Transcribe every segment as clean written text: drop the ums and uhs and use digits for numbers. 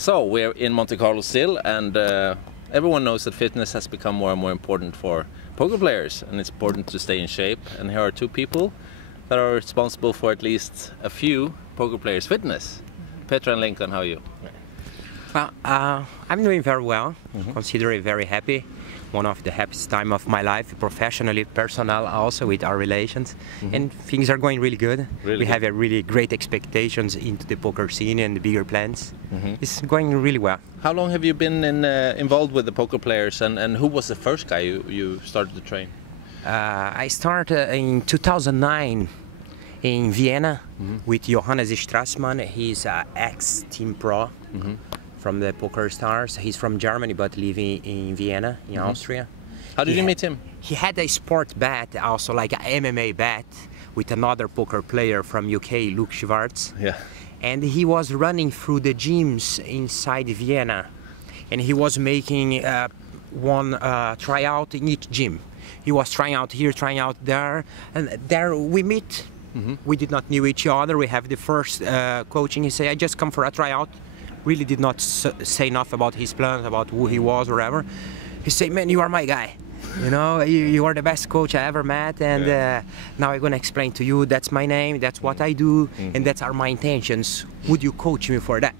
So we're in Monte Carlo still, and everyone knows that fitness has become more and more important for poker players, and it's important to stay in shape. And here are two people that are responsible for at least a few poker players' fitness. Petra and Lincon, how are you? Well, I'm doing very well. Considering very happy. One of the happiest time of my life, professionally, personal, also with our relations, and things are going really good. We have a really great expectations into the poker scene and the bigger plans. It's going really well. How long have you been involved with the poker players, and who was the first guy you started to train? I started in 2009 in Vienna with Johannes Strassmann. He's an ex-team pro. From the Poker Stars. He's from Germany but living in Vienna, in Austria. How did you meet him? He had a sport bet, also like an MMA bet, with another poker player from UK, Luke Schwartz. Yeah. And he was running through the gyms inside Vienna, and he was making one tryout in each gym. He was trying out here, trying out there, and there we meet. We did not know each other. We have the first coaching. He said, "I just come for a tryout." Really did not say enough about his plans, about who he was or whatever. He said, "Man, you are my guy. You know, you are the best coach I ever met, and now I'm gonna explain to you, that's my name, that's what I do, and that's are my intentions. Would you coach me for that?"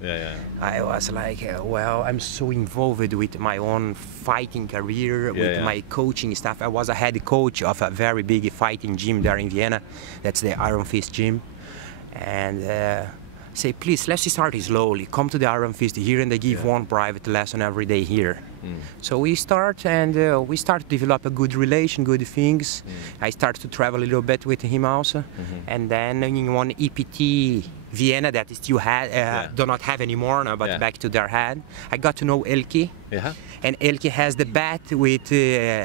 I was like, well, I'm so involved with my own fighting career, with my coaching stuff. I was a head coach of a very big fighting gym there in Vienna. That's the Iron Fist gym. And say, please, let's start slowly. Come to the Iron Fist here, and they give one private lesson every day here. So we start, and we start to develop a good relation, good things. I start to travel a little bit with him also. And then in one EPT Vienna that still do not have anymore now, but back to their head, I got to know ElkY. And ElkY has the bat with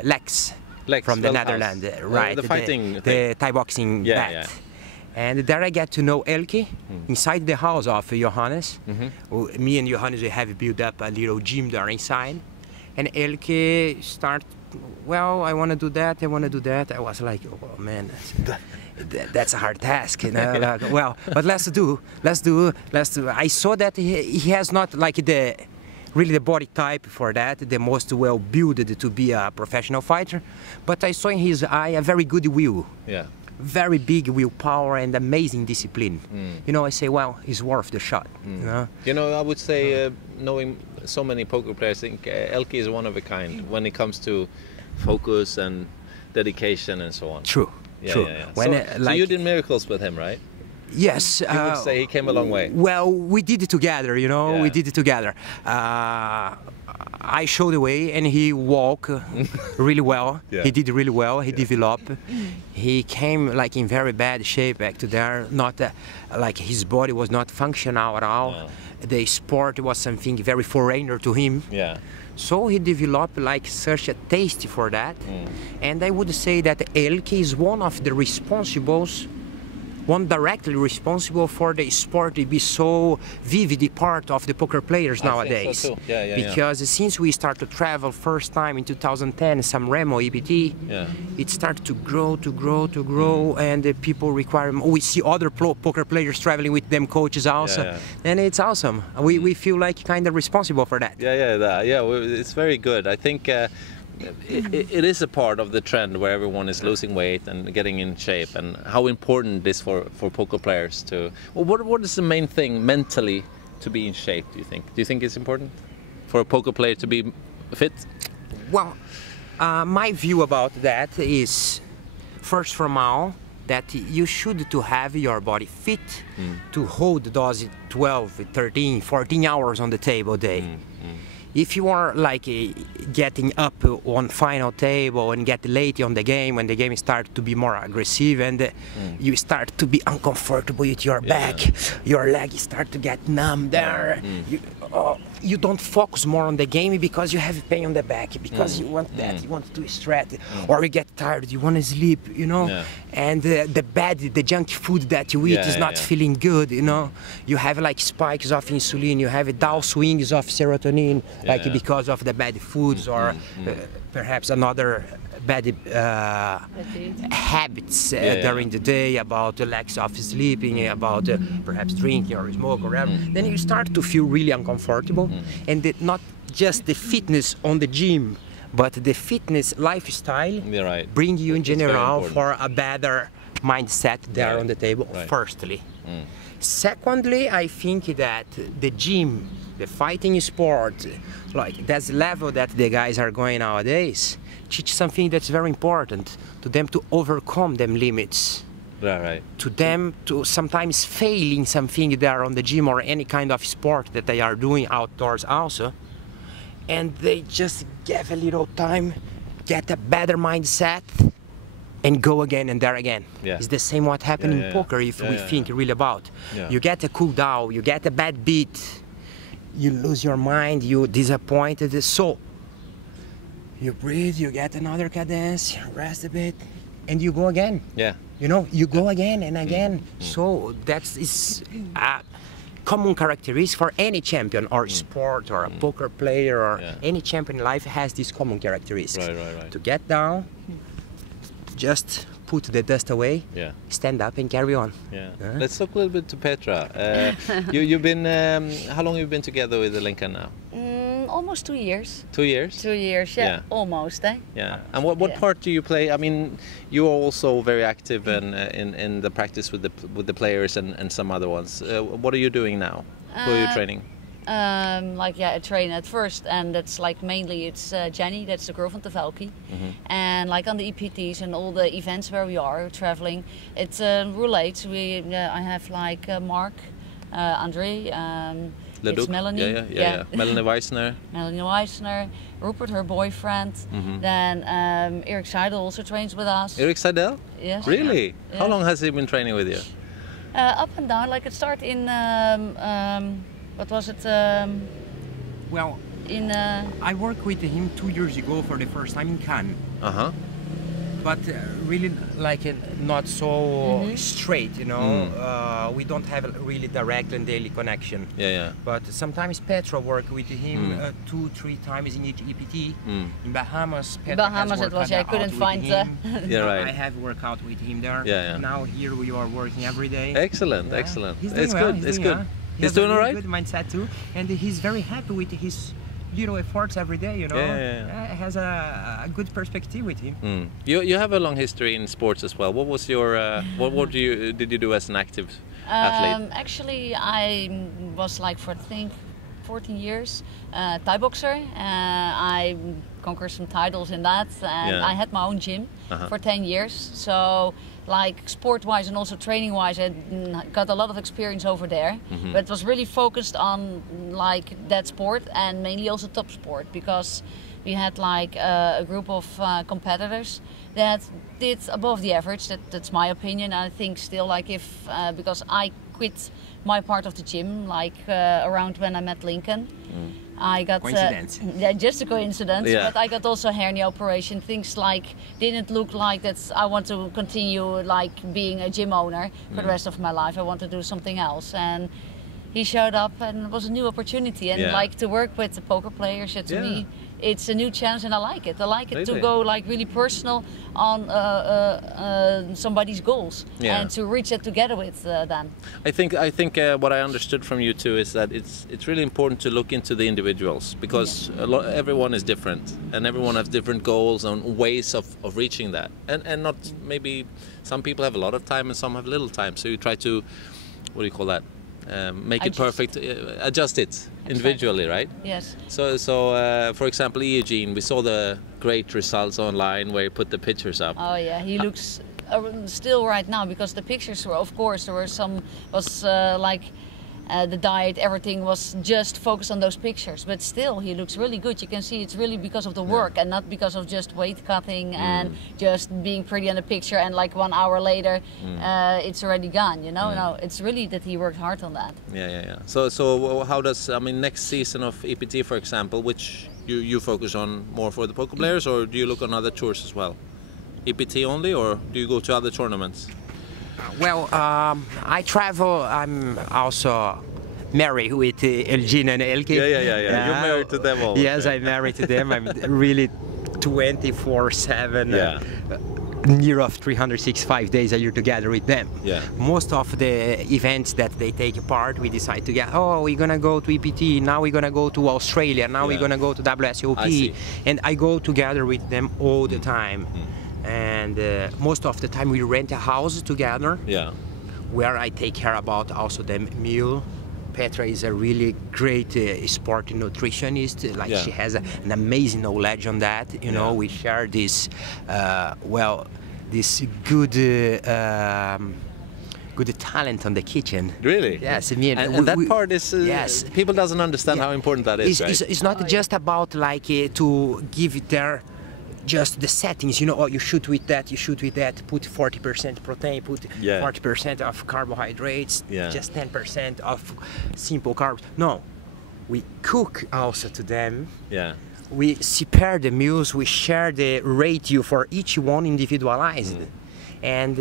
Lex from the Netherlands, right? The fighting, the Thai boxing bat. And there I get to know ElkY inside the house of Johannes. Me and Johannes, we have built up a little gym there inside. And ElkY start, well, I want to do that, I want to do that. I was like, oh man, that's a hard task, you know. Like, well, but let's do. I saw that he has not like really the body type for that, the most well built to be a professional fighter. But I saw in his eye a very good will. Very big willpower and amazing discipline. You know, I say, well, it's worth the shot. You know, I would say, knowing so many poker players, I think ElkY is one of a kind when it comes to focus and dedication and so on. True. True. So you did miracles with him, right? Yes. You would say he came a long way. Well, we did it together, you know, we did it together. I showed the way, and he walked really well. He did really well. He developed. He came like in very bad shape back to there. Not like his body was not functional at all. The sport was something very foreigner to him. So he developed like such a taste for that. And I would say that ElkY is one of the responsibles, one directly responsible for the sport to be so vivid part of the poker players nowadays. So too. Because since we start to travel first time in 2010, San Remo EPT, it started to grow, and the people require. We see other poker players traveling with them coaches also, and it's awesome. We feel like kind of responsible for that. It's very good. I think. It is a part of the trend where everyone is losing weight and getting in shape, and how important it is for poker players to. Well, what is the main thing mentally to be in shape? Do you think? Do you think it's important for a poker player to be fit? Well, my view about that is, first from all, that you should to have your body fit to hold those 12, 13, 14 hours on the table a day. If you are like getting up on final table and get late on the game, when the game starts to be more aggressive and you start to be uncomfortable with your back, your legs start to get numb there. You don't focus more on the game because you have pain on the back, because you want that, you want to stretch, or you get tired, you want to sleep, you know. And the junk food that you eat is not feeling good, you know. You have like spikes of insulin, you have downswings of serotonin, because of the bad foods, or perhaps another bad habits during the day, about the lack of sleeping, about perhaps drinking or smoke or whatever, then you start to feel really uncomfortable. And not just the fitness on the gym, but the fitness lifestyle bring you in general for a better mindset there on the table, firstly. Secondly, I think that the gym, the fighting sport, like that level that the guys are going nowadays, teach something that's very important to them, to overcome them limits. To them to sometimes fail in something there on the gym or any kind of sport that they are doing outdoors also. And they just give a little time, get a better mindset, and go again and there again. It's the same what happened in poker if we think really about. You get a cool down, you get a bad beat, you lose your mind, you disappointed, so you breathe, you get another cadence, you rest a bit, and you go again. You know, you go again and again. So that's a common characteristic for any champion or sport or a poker player or any champion in life has this common characteristic. To get down, just put the dust away, stand up and carry on. Let's talk a little bit to Petra. You've been, how long have you been together with Lincon now? Almost 2 years. 2 years? 2 years, almost. Yeah. And what part do you play? I mean, you are also very active in the practice with the players and some other ones. What are you doing now? Who are you training? I train at first, and that's like mainly it's Jenny, that's the girlfriend of ElkY, and like on the EPTs and all the events where we are traveling, it relates. I have like Mark, Andre, it's Melanie, Melanie Weissner, Rupert, her boyfriend. Then Erik Seidel also trains with us. Erik Seidel? Yes. Really? How long has he been training with you? Up and down. Like it started in what was it? Well, I worked with him 2 years ago for the first time in Cannes. But really, like, not so straight, you know. We don't have a really direct and daily connection. But sometimes Petra worked with him 2-3 times in each EPT. In Bahamas, Petra has it was. I couldn't find. I have worked out with him there. Now here we are working every day. Excellent, excellent. He's doing it's well. good. It's good. Well. He's doing all right. Good mindset too, and he's very happy with his little efforts every day. You know, has a good perspective with him. You have a long history in sports as well. What was your what did you do as an active athlete? Actually, I was like for I think 14 years Thai boxer. I conquered some titles in that, and I had my own gym for 10 years. So, like sport-wise and also training-wise, I got a lot of experience over there. But it was really focused on like that sport and mainly also top sport, because we had like a group of competitors that did above the average. That's my opinion. I think still, like if because I quit my part of the gym like around when I met Lincon. I got coincidence. Just a coincidence. But I got also a hernia operation. Things like didn't look like that. I want to continue like being a gym owner for the rest of my life. I want to do something else, and he showed up, and it was a new opportunity. And like to work with the poker players, to me, it's a new challenge, and I like it. I like it to go like really personal on somebody's goals and to reach it together with them. I think what I understood from you too is that it's really important to look into the individuals, because everyone is different and everyone has different goals and ways of reaching that. And not maybe some people have a lot of time and some have little time. So you try to, what do you call that? Make it perfect, adjust it individually, right? Yes. So for example, Eugene, we saw the great results online where he put the pictures up. Oh yeah, he looks still right now, because the pictures were, of course, there were some like the diet, everything was just focused on those pictures, but still he looks really good. You can see it's really because of the work and not because of just weight cutting and just being pretty on the picture and like 1 hour later it's already gone, you know. No, it's really that he worked hard on that. So how does, I mean, next season of EPT, for example, which you focus on more for the poker players, or do you look on other tours as well? EPT only, or do you go to other tournaments? Well, I travel. I'm also married with Eugene and ElkY. You're married to them all. Yes, I'm married to them. I'm really 24/7. Yeah. Near of 365 days a year together with them. Yeah. Most of the events that they take part, we decide together, oh, we're gonna go to EPT, now we're gonna go to Australia, now we're gonna go to WSOP, and I go together with them all the time. And most of the time we rent a house together, where I take care about also the meal. Petra is a really great sport nutritionist. Like she has an amazing knowledge on that. You know, we share this, this good, good talent on the kitchen. Really? Yes. I mean, and that part is people doesn't understand how important that is. It's not just about like to give it their. Just the settings, you know, oh, you shoot with that, you shoot with that, put 40% protein, put 40% of carbohydrates, just 10% of simple carbs. No, we cook also to them. Yeah. We prepare the meals, we share the ratio for each one individualized. And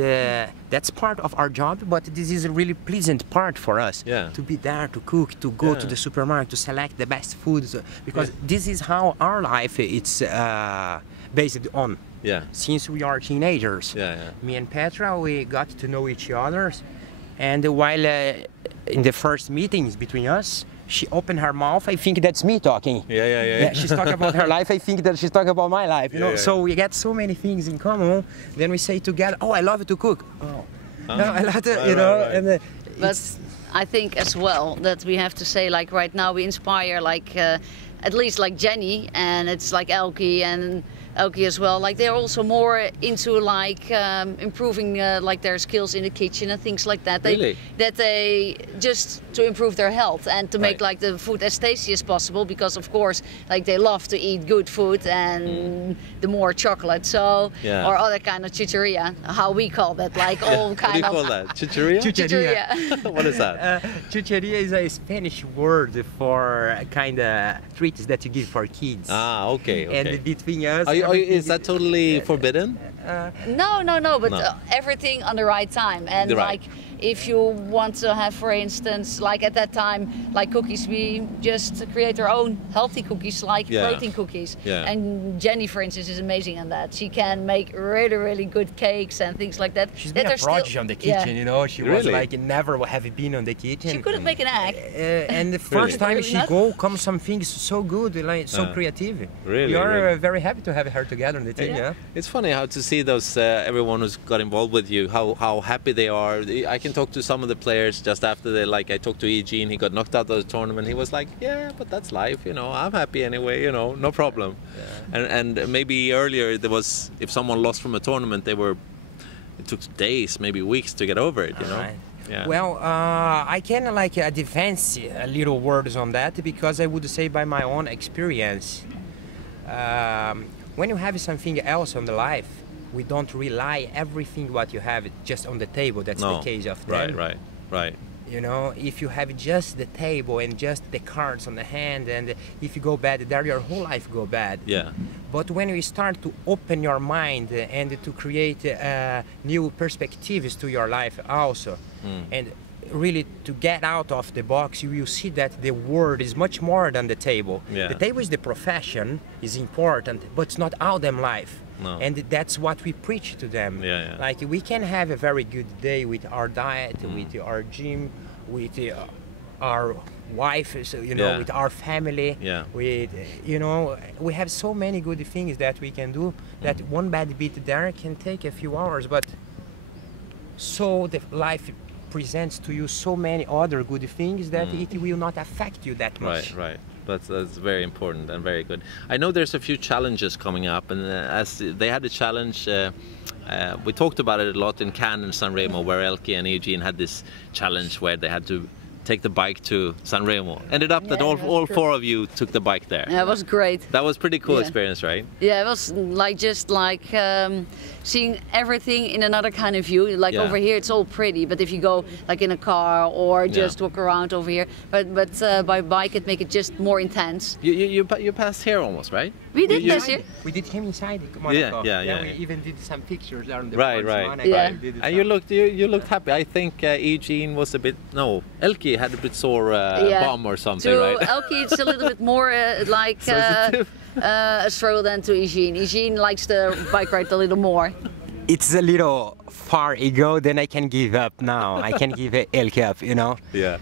that's part of our job, but this is a really pleasant part for us, to be there, to cook, to go to the supermarket, to select the best foods, because this is how our life it's based on. Since we are teenagers. Me and Petra, we got to know each other, and while in the first meetings between us, she opened her mouth. I think that's me talking. She's talking about her life. I think that she's talking about my life. You know, so we get so many things in common. Then we say together, "Oh, I love to cook." Oh, no, I love to, you know. And but I think as well that we have to say, like right now, we inspire like at least like Jenny, and it's like ElkY and ElkY as well. Like they're also more into like improving like their skills in the kitchen and things like that. They just to improve their health and to make like the food as tasty as possible, because of course like they love to eat good food and the more chocolate, so or other kind of chucheria, how we call that, like all kind of. What do you call that? Chucheria? Chucheria. What is that? Chucheria is a Spanish word for kind of treats that you give for kids. Ah, okay. And between us. Is that totally forbidden? No, but everything on the right time. And like if you want to have, for instance, like at that time, like cookies, we just create our own healthy cookies, like protein cookies. And Jenny, for instance, is amazing on that. She can make really, really good cakes and things like that. She's been a prodigy on the kitchen, you know. She was like never have been on the kitchen. She couldn't make an egg. And the first time she comes some things so good, like so creative. Really? We are very happy to have her together on the team. It's funny how to see those everyone who's got involved with you, how happy they are. I can talk to some of the players just after they, like I talked to Eugene, he got knocked out of the tournament. He was like, yeah, but that's life, you know, I'm happy anyway, you know, no problem. And maybe earlier there was, if someone lost from a tournament, it took days, maybe weeks to get over it, you know. Well, I can like advance a little words on that, because I would say by my own experience, when you have something else on the life, we don't rely everything what you have just on the table. That's the case of them. Right. You know, if you have just the table and just the cards on the hand, and if you go bad there, your whole life go bad. But when you start to open your mind and to create new perspectives to your life also, and really to get out of the box, you will see that the world is much more than the table. The table is the profession, is important, but it's not all them life. And that's what we preach to them. Like we can have a very good day with our diet, with our gym, with our wife, so, you know, with our family, with, you know, we have so many good things that we can do, that one bad bit there can take a few hours, but so the life presents to you so many other good things that it will not affect you that much. Right. That's very important and very good. I know there's a few challenges coming up, and as they had a challenge, we talked about it a lot in Cannes and San Remo, where ElkY and Eugene had this challenge where they had to take the bike to San Remo. Ended up that all four of you took the bike there. Yeah, it was great. That was pretty cool experience, right? Yeah, it was like just like seeing everything in another kind of view. Like over here, it's all pretty, but if you go like in a car or just walk around over here, but by bike, it make it just more intense. You passed here almost, right? We did this year. We did him inside Monaco. Yeah. We even did some pictures on the right. Monaco. And you looked happy. I think Eugene was a bit ElkY he had a bit sore bum or something, to right? ElkY, it's a little bit more like a struggle than to Eugene. Eugene likes the bike ride a little more. It's a little far ago, then I can give up now. I can give ElkY up, you know. Yeah.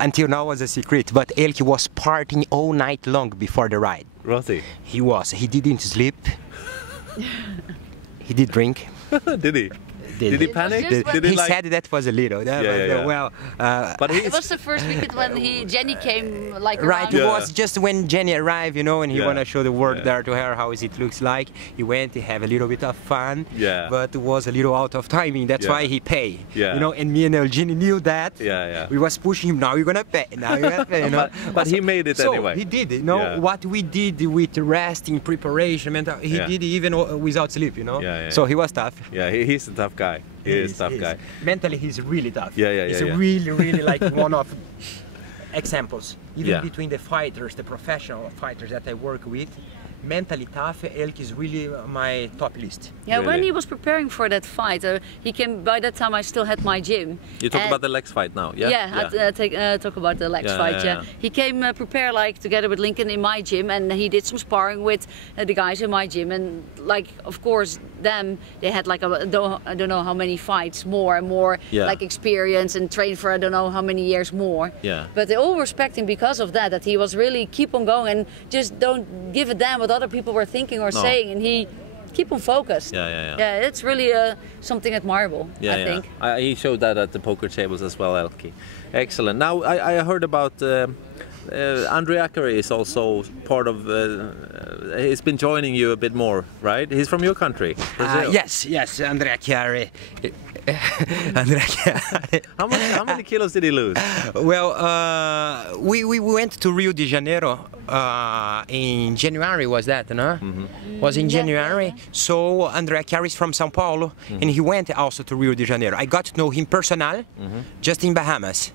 Until now was a secret, but ElkY was partying all night long before the ride. Really? He was. He didn't sleep. He did drink. Did he? Did he panic? He said that was a little. Well, but it was the first weekend when Jenny came, like, right. around. It was just when Jenny arrived, you know, and he wanna show the world there to her how it looks like. He went to have a little bit of fun. But it was a little out of timing. That's why he paid. You know, and me and Eugene knew that. We was pushing him. Now you're gonna pay. Now you're gonna pay. You know. but he made it anyway. He did. You know what we did with resting, preparation. He did even without sleep. You know. So he was tough. Yeah, he's a tough guy. He is a tough guy. Mentally, he's really tough. He's really like one of examples. Even between the fighters, the professional fighters that I work with, mentally tough, ElkY is really my top list. Yeah, really? When he was preparing for that fight, he came. By that time, I still had my gym. You talk about the Lex fight now, yeah? Yeah, talk about the Lex fight. Yeah. He came prepared like together with Lincon in my gym, and he did some sparring with the guys in my gym. And like, of course, they had like I don't know how many fights more and more, like experience and trained for I don't know how many years more. But they all respect him because of that. That he was really keep on going and just don't give a damn what other people were thinking or saying, and he keep on focused. Yeah, it's really something admirable, I think. He showed that at the poker tables as well, ElkY. Excellent. Now I heard about Andrea is also part of. He's been joining you a bit more, right? He's from your country, Brazil. Yes, Andrea Chiari. How many kilos did he lose? Well, we went to Rio de Janeiro in January. Was that, no? Was in January. So Andrea Chiari is from São Paulo, and he went also to Rio de Janeiro. I got to know him personal, just in Bahamas.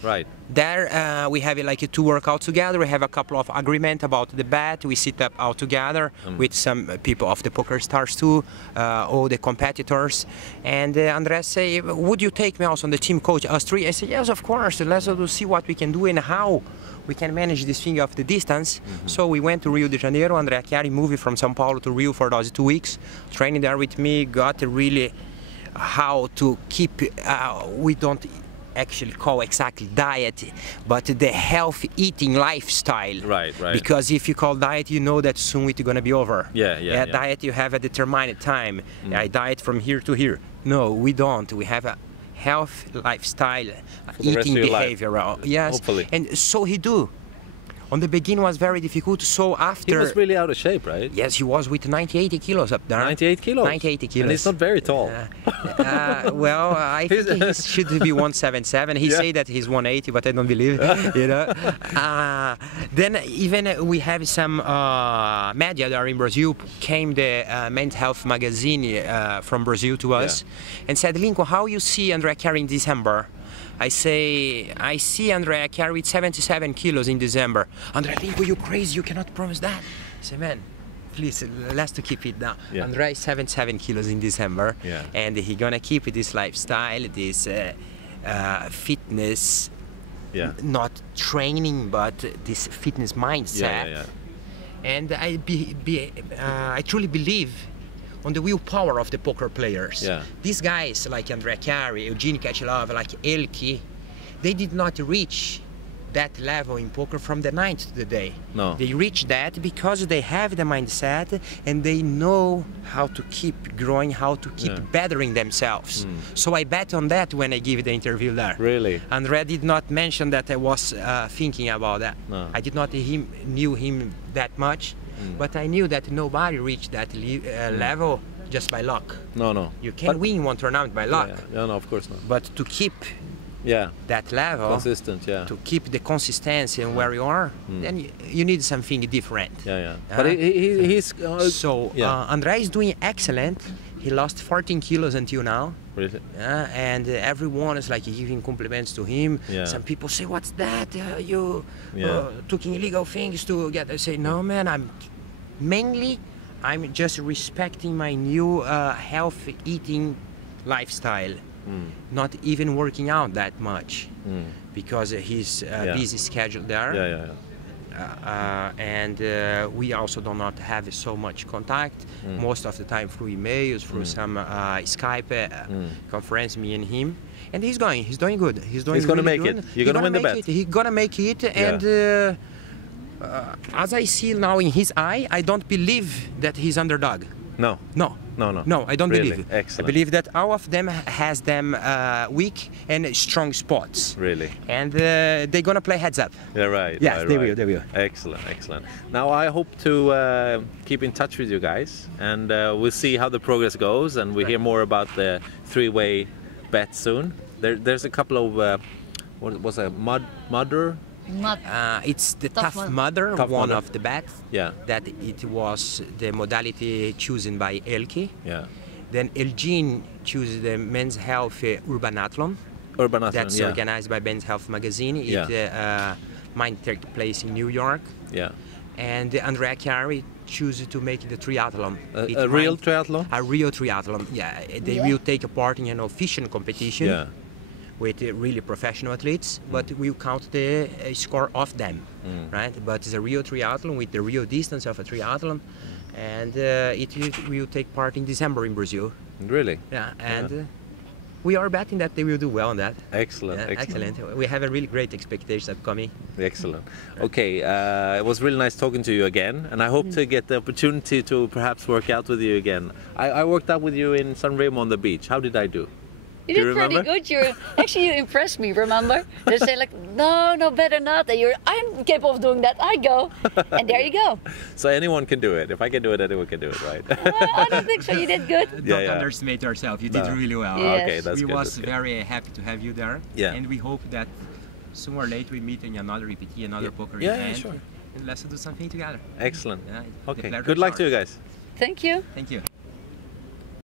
Right. There we have like 2 workouts together. We have a couple of agreement about the bet. We sit up all together with some people of the poker stars too, all the competitors. And Andrea say, would you take me also on the team coach us 3? I said, yes, of course. Let's see what we can do and how we can manage this thing of the distance. So we went to Rio de Janeiro. Andrea Chiari moved from São Paulo to Rio for those 2 weeks, training there with me. Got really how to keep. We don't actually call exactly diet, but the health eating lifestyle. Right. Because if you call diet, you know that soon it's gonna be over. Yeah. Diet, you have a determined time. I diet from here to here. No, we don't. We have a health lifestyle, eating behavior. Yes. Hopefully. And so he do. On the beginning was very difficult, so after... He was really out of shape, right? Yes, he was with 90-80 kilos up there. 98 kilos? 90-80 kilos. And he's not very tall. Well, I think he should be 177. He say that he's 180, but I don't believe it, you know. Then even we have some media there in Brazil, came the Men's Health magazine from Brazil to us, and said, Lincon, how you see Andrea Chiari in December? I say, I see Andrea carried 77 kilos in December. Andrea, Lincon, you crazy, you cannot promise that. I say, man, please, let's to keep it down. Andrea is 77 kilos in December, and he gonna keep this lifestyle, this fitness, not training, but this fitness mindset. And I truly believe on the willpower of the poker players. These guys like Andrea Chiari, Eugene Katchalov, like ElkY, they did not reach that level in poker from the night to the day. No. They reach that because they have the mindset and they know how to keep growing, how to keep bettering themselves. So I bet on that when I give the interview there. Really? Andrea did not mention that I was thinking about that. No. I did not knew him that much. But I knew that nobody reached that level just by luck. No. You can't win one tournament by luck. No, of course not. But to keep that level, consistent, to keep the consistency and where you are, then you need something different. But he's... Andrea is doing excellent. He lost 14 kilos until now. Really? And everyone is like giving compliments to him. Some people say, what's that? You taking illegal things to get... I say, no man, I'm just respecting my new health eating lifestyle. Not even working out that much. because he's busy schedule there. And we also do not have so much contact. Most of the time through emails, through some Skype conference, me and him. And he's doing good. He's gonna make it. You're gonna win the bet. He's gonna make it. And as I see now in his eye, I don't believe that he's underdog. No, I don't really? believe. Excellent. I believe that all of them has them weak and strong spots. Really. And they're gonna play heads up. Yeah, right. Yes, right, they right. will. They will. Excellent. Now I hope to keep in touch with you guys, and we'll see how the progress goes, and we hear more about the three-way bet soon. There's a couple of what was a mother. It's the tough mother, one of the bets. Yeah. That it was the modality chosen by ElkY. Yeah. Then Eugene chose the men's health urbanathlon. That's organized by Men's Health magazine. It might take place in New York. Yeah. And Andrea choose to make the triathlon. A real triathlon? A real triathlon. Yeah. They will take part in an official competition. Yeah. With really professional athletes, but we'll count the score of them, right? But it's a real triathlon with the real distance of a triathlon, and it will take part in December in Brazil. Really? Yeah, and we are betting that they will do well on that. Excellent. We have a really great expectation upcoming. Excellent. Okay, it was really nice talking to you again, and I hope to get the opportunity to perhaps work out with you again. I worked out with you in San Remo on the beach. How did I do? You did pretty good. You impressed me. Remember? They say like, no, better not. And I'm capable of doing that. I go, and there you go. So anyone can do it. If I can do it, anyone can do it, right? Well, I don't think so. You did good. Don't underestimate yourself. You did really well. Yes. Okay, that's good. We was very happy to have you there. Yeah. And we hope that sooner or later we meet in another EPT, another poker Yeah, event. sure. And let's do something together. Excellent. Yeah, Okay. Good luck to you guys. Thank you. Thank you.